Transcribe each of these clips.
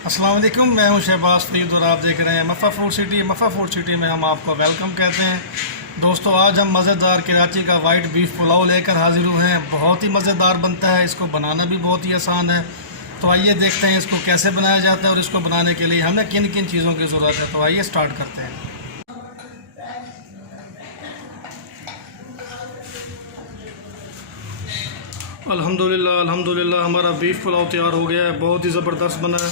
अस्सलाम वालेकुम, मैं हूं शहबाज फरीद और आप देख रहे हैं मफ़ा फूड सिटी। मफ़ा फूड सिटी में हम आपको वेलकम कहते हैं। दोस्तों, आज हम मज़ेदार कराची का वाइट बीफ पुलाव लेकर हाजिर हुए हैं। बहुत ही मज़ेदार बनता है, इसको बनाना भी बहुत ही आसान है। तो आइए देखते हैं इसको कैसे बनाया जाता है और इसको बनाने के लिए हमें किन किन चीज़ों की ज़रूरत है। तो आइए स्टार्ट करते हैं। अल्हम्दुलिल्लाह हमारा बीफ पुलाव तैयार हो गया है। बहुत ही ज़बरदस्त बना है,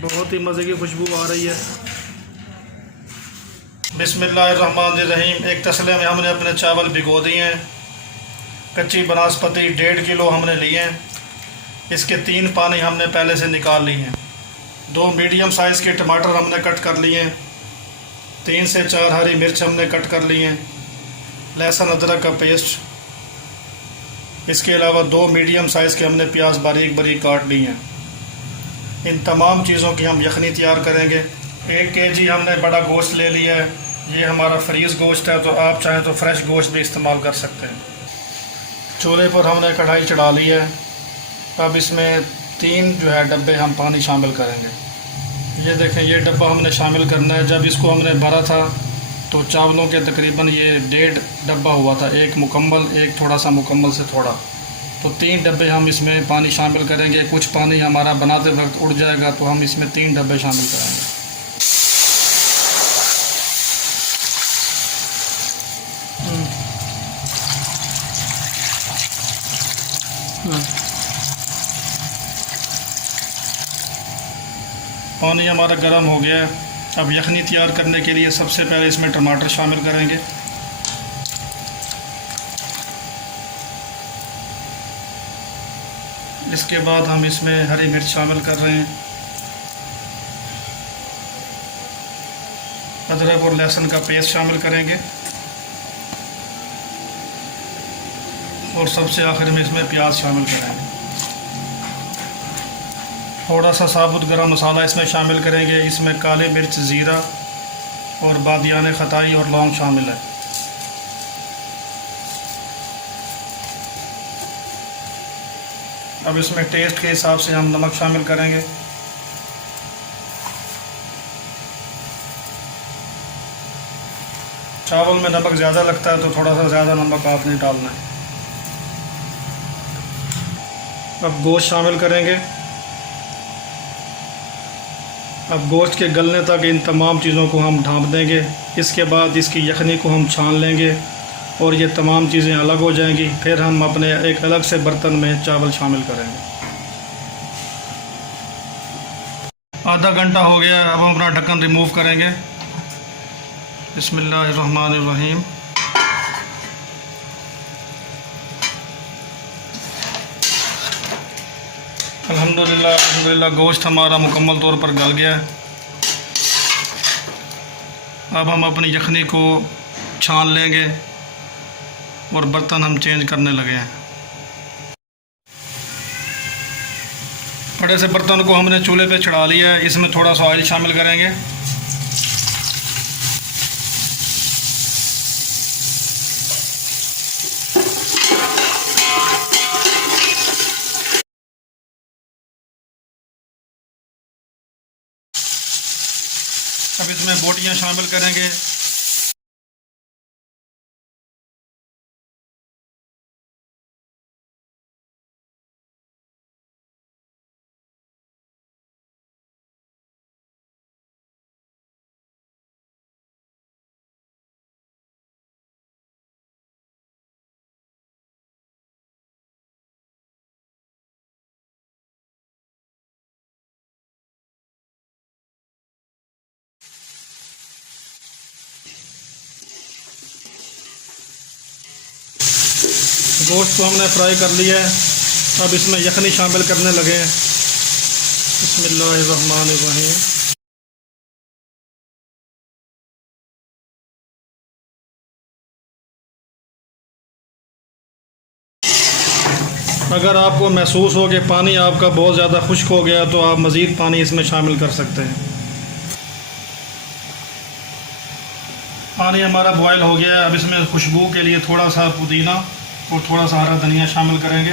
बहुत ही मज़े की खुशबू आ रही है। बिस्मिल्लाहिर्रहमानिर्रहीम। एक तसले में हमने अपने चावल भिगो दिए हैं। कच्ची बनास्पति 1.5 किलो हमने लिए हैं। इसके 3 पानी हमने पहले से निकाल लिए हैं। 2 मीडियम साइज़ के टमाटर हमने कट कर लिए हैं। 3 से 4 हरी मिर्च हमने कट कर लिए हैं। लहसुन अदरक का पेस्ट। इसके अलावा 2 मीडियम साइज़ के हमने प्याज बारीक बारीक काट लिए हैं। इन तमाम चीज़ों की हम यखनी तैयार करेंगे। 1 केजी हमने बड़ा गोश्त ले लिया है। ये हमारा फ्रीज़ गोश्त है, तो आप चाहें तो फ्रेश गोश्त भी इस्तेमाल कर सकते हैं। चूल्हे पर हमने कढ़ाई चढ़ा ली है। अब इसमें 3 डब्बे हम पानी शामिल करेंगे। ये देखें, ये डब्बा हमने शामिल करना है। जब इसको हमने भरा था तो चावलों के तकरीबन ये 1.5 डब्बा हुआ था, एक मुकम्मल, एक थोड़ा सा मुकम्मल से थोड़ा। तो 3 डब्बे हम इसमें पानी शामिल करेंगे। कुछ पानी हमारा बनाते वक्त उड़ जाएगा, तो हम इसमें 3 डब्बे शामिल करेंगे। पानी हमारा गर्म हो गया है। अब यखनी तैयार करने के लिए सबसे पहले इसमें टमाटर शामिल करेंगे। इसके बाद हम इसमें हरी मिर्च शामिल कर रहे हैं। अदरक और लहसुन का पेस्ट शामिल करेंगे। और सबसे आखिर में इसमें प्याज शामिल करेंगे। थोड़ा सा साबुत गरम मसाला इसमें शामिल करेंगे। इसमें काली मिर्च, ज़ीरा और बादियान खताई और लौंग शामिल है। अब इसमें टेस्ट के हिसाब से हम नमक शामिल करेंगे। चावल में नमक ज़्यादा लगता है, तो थोड़ा सा ज़्यादा नमक आपने डालना है। अब गोश्त शामिल करेंगे। अब गोश्त के गलने तक इन तमाम चीज़ों को हम ढाँप देंगे। इसके बाद इसकी यखनी को हम छान लेंगे और ये तमाम चीज़ें अलग हो जाएंगी। फिर हम अपने एक अलग से बर्तन में चावल शामिल करेंगे। आधा घंटा हो गया। अब हम अपना ढक्कन रिमूव करेंगे। बिस्मिल्लाहिर्रहमानिर्रहीम। अल्हम्दुलिल्लाह गोश्त हमारा मुकम्मल तौर पर गल गया है। अब हम अपनी यखनी को छान लेंगे और बर्तन हम चेंज करने लगे हैं। बड़े से बर्तन को हमने चूल्हे पे चढ़ा लिया है। इसमें थोड़ा सा ऑयल शामिल करेंगे। अब इसमें बोटियां शामिल करेंगे। गोश्त को हमने फ्राई कर लिया है। अब इसमें यखनी शामिल करने लगे हैं। बिस्मिल्लाहिर्रहमानिर्रहीम। अगर आपको महसूस हो कि पानी आपका बहुत ज़्यादा खुश्क हो गया, तो आप मज़ीद पानी इसमें शामिल कर सकते हैं। पानी हमारा बॉयल हो गया है। अब इसमें खुशबू के लिए थोड़ा सा पुदीना और थोड़ा सा हरा धनिया शामिल करेंगे।